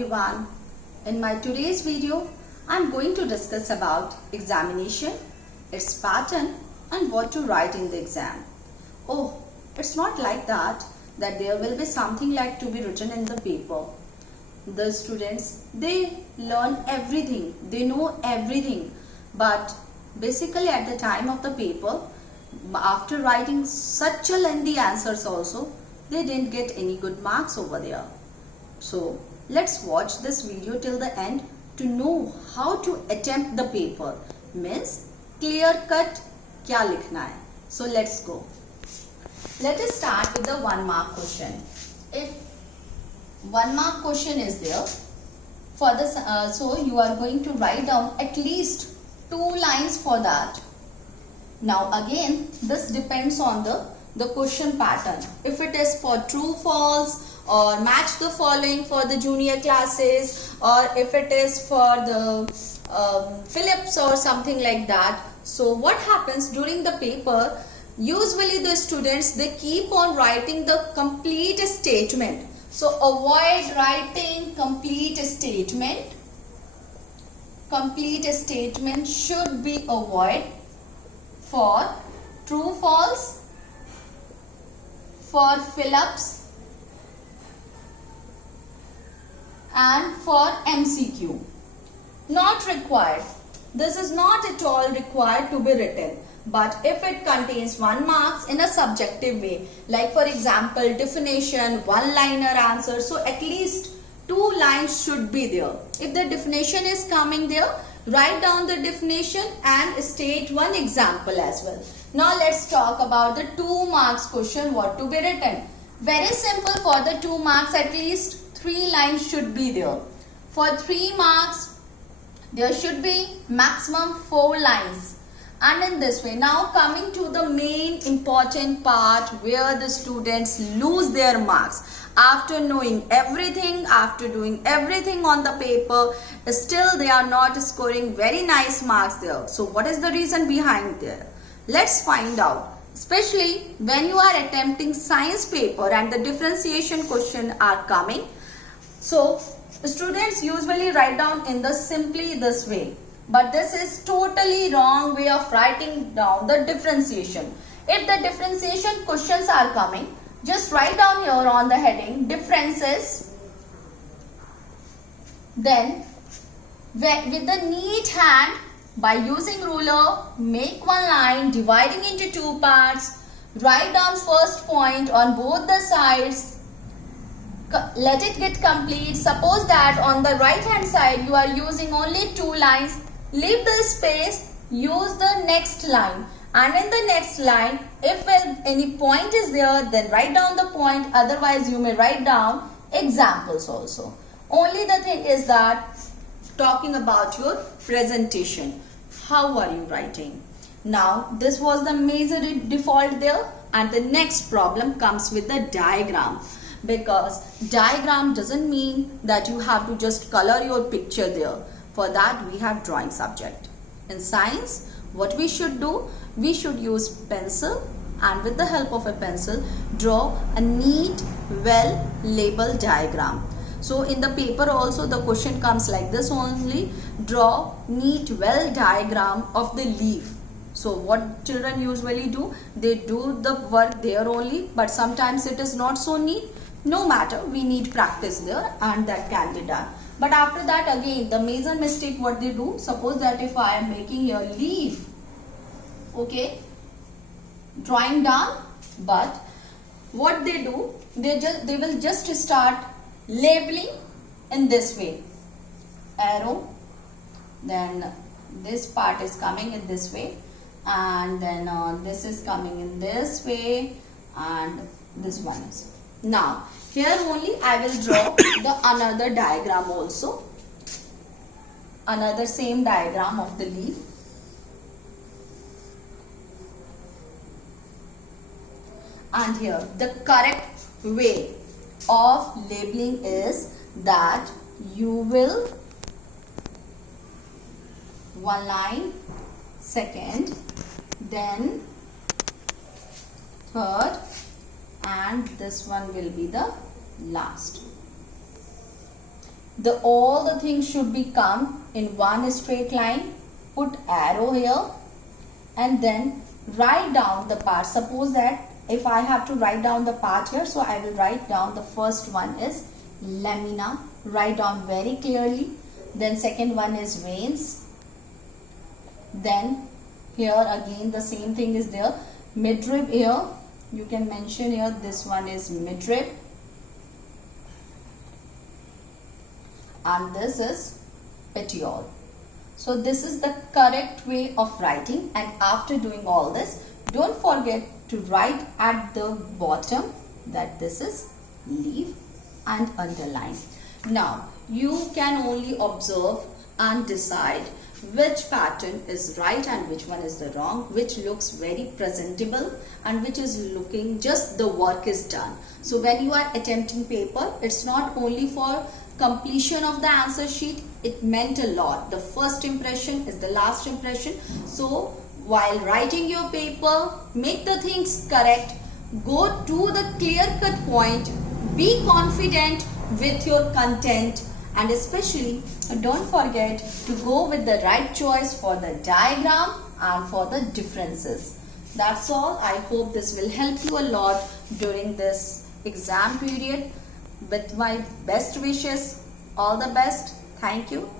everyone. In my today's video, I'm going to discuss about examination, its pattern and what to write in the exam. Oh, it's not like that there will be something like to be written in the paper. The students, they learn everything, they know everything, but basically at the time of the paper, after writing such a lengthy answers also, they didn't get any good marks over there. So let's watch this video till the end to know how to attempt the paper. Means clear cut kya likhna hai. So let's go. Let us start with the 1 mark question. If 1 mark question is there, for this, so you are going to write down at least 2 lines for that. Now again, this depends on the question pattern. If it is for true, false or match the following for the junior classes, or if it is for the Phillips or something like that. So what happens during the paper, usually the students, they keep on writing the complete statement. So avoid writing complete statement. Complete statement should be avoided for true, false, for Phillips and for MCQ. Not required. This is not at all required to be written. But if it contains 1 marks in a subjective way, like for example definition, 1-liner answer, so at least 2 lines should be there. If the definition is coming there, write down the definition and state 1 example as well. Now let's talk about the 2 marks question, what to be written. Very simple. For the 2 marks, at least 3 lines should be there. For 3 marks, there should be maximum 4 lines. And in this way, now coming to the main important part where the students lose their marks. After knowing everything, after doing everything on the paper, still they are not scoring very nice marks there. So what is the reason behind there? Let's find out. Especially when you are attempting science paper and the differentiation question are coming. So students usually write down in the simply this way. But this is totally wrong way of writing down the differentiation. If the differentiation questions are coming, just write down here on the heading differences. Then with the neat hand, by using ruler, make 1 line dividing into 2 parts. Write down first point on both the sides. Let it get complete. Suppose that on the right hand side you are using only 2 lines. Leave the space, use the next line, and in the next line, if any point is there, then write down the point. Otherwise, you may write down examples also. Only the thing is that talking about your presentation, how are you writing? Now, this was the major default there, and the next problem comes with the diagram. Because diagram doesn't mean that you have to just color your picture there. For that, we have drawing subject. In science, what we should do? We should use pencil, and with the help of a pencil, draw a neat, well-labeled diagram. So in the paper also, the question comes like this only. Draw neat, well diagram of the leaf. So what children usually do? They do the work there only, but sometimes it is not so neat. No matter, we need practice there and that can be done. But after that, again, the major mistake what they do, suppose that if I am making a leaf, okay, drawing down, but what they do, they will just start labeling in this way. Arrow, then this part is coming in this way, and then this is coming in this way, and this one is. Now, here only I will draw the another diagram also. Another same diagram of the leaf. And here the correct way of labeling is that you will 1 line, second, then third, and this one will be the last. all the things should be come in one straight line. Put arrow here and then write down the part. Suppose that if I have to write down the part here, so I will write down the first one is lamina. Write down very clearly. Then second one is veins. Then here again the same thing is there. Midrib here. You can mention here this one is midrib. And this is petiole. So this is the correct way of writing, and after doing all this, don't forget to write at the bottom that this is leaf and underline. Now you can only observe and decide which pattern is right and which one is the wrong, which looks very presentable and which is looking just the work is done. So when you are attempting paper, it's not only for completion of the answer sheet, it meant a lot. The first impression is the last impression. So while writing your paper, make the things correct, go to the clear-cut point, be confident with your content, and especially don't forget to go with the right choice for the diagram and for the differences. That's all. I hope this will help you a lot during this exam period. With my best wishes, all the best. Thank you.